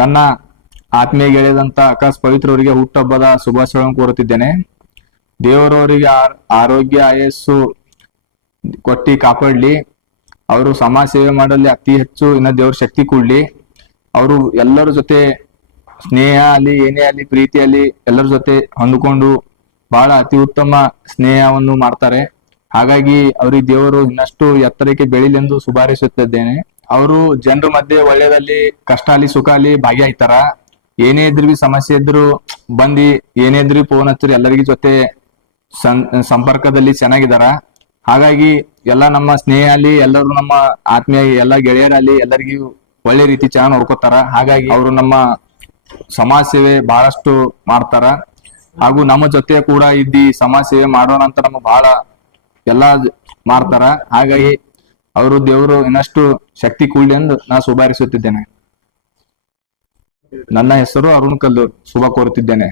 ನನ್ನ ಆತ್ಮೀಯ ಗೆಳೆಯದಂತ ಆಕಾಶ್ ಪವಿತ್ರ ಅವರಿಗೆ ಹುಟ್ಟುಹಬ್ಬದ ಶುಭಾಶಯಗಳನ್ನು ಕೋರುತ್ತಿದ್ದೇನೆ. ದೇವರವರಿಗೆ ಆರೋಗ್ಯ ಆಯಸ್ಸು ಕೊಟ್ಟಿ ಕಾಪಾಡ್ಲಿ. ಅವರು ಸಮಾಜ ಸೇವೆ ಮಾಡಲಿ ಅತಿ ಹೆಚ್ಚು ಇನ್ನ ದೇವ್ರ ಶಕ್ತಿ ಕೊಡ್ಲಿ. ಅವರು ಎಲ್ಲರ ಜೊತೆ ಸ್ನೇಹ ಅಲ್ಲಿ ಏನೇ ಅಲ್ಲಿ ಪ್ರೀತಿ ಅಲ್ಲಿ ಎಲ್ಲರ ಜೊತೆ ಹೊಂದ್ಕೊಂಡು ಬಹಳ ಅತಿ ಉತ್ತಮ ಸ್ನೇಹವನ್ನು ಮಾಡ್ತಾರೆ. ಹಾಗಾಗಿ ಅವ್ರಿಗೆ ದೇವರು ಇನ್ನಷ್ಟು ಎತ್ತರಕ್ಕೆ ಬೆಳಿಲೆಂದು ಶುಭಾರೈಸುತ್ತಿದ್ದೇನೆ. ಅವರು ಜನರ ಮಧ್ಯೆ ಒಳ್ಳೆಯದಲ್ಲಿ ಕಷ್ಟ ಅಲ್ಲಿ ಸುಖ ಅಲ್ಲಿ ಭಾಗಿಯಾಗ್ತಾರ. ಏನೇ ಇದ್ರು ಸಮಸ್ಯೆ ಇದ್ರು ಬಂದಿ ಏನೇ ಇದ್ರು ಫೋನ್ ಹಚ್ಚಿರಿ ಎಲ್ಲರಿಗೂ ಜೊತೆ ಸಂಪರ್ಕದಲ್ಲಿ ಚೆನ್ನಾಗಿದಾರ. ಹಾಗಾಗಿ ಎಲ್ಲ ನಮ್ಮ ಸ್ನೇಹ ಅಲ್ಲಿ ಎಲ್ಲರೂ ನಮ್ಮ ಆತ್ಮೀಯ ಎಲ್ಲ ಗೆಳೆಯರಲ್ಲಿ ಎಲ್ಲರಿಗೂ ಒಳ್ಳೆ ರೀತಿ ಚೆನ್ನಾಗಿ ನೋಡ್ಕೋತಾರ. ಹಾಗಾಗಿ ಅವರು ನಮ್ಮ ಸಮಾಜ ಸೇವೆ ಬಹಳಷ್ಟು ಮಾಡ್ತಾರ. ಹಾಗೂ ನಮ್ಮ ಜೊತೆ ಕೂಡ ಇದ್ದಿ ಸಮಾಜ ಸೇವೆ ಮಾಡೋಣ ಅಂತ ನಮ್ಮ ಬಹಳ ಎಲ್ಲಾ ಮಾಡ್ತಾರ. ಹಾಗಾಗಿ ಅವರು ದೇವರು ಇನ್ನಷ್ಟು ಶಕ್ತಿ ಕೊಡ್ಲಿ ಎಂದು ನಾ ಶುಭಾರಿಸುತ್ತಿದ್ದೇನೆ. ನನ್ನ ಹೆಸರು ಅರುಣ್ ಕಲ್ಲೂರ್. ಶುಭ ಕೋರುತ್ತಿದ್ದೇನೆ.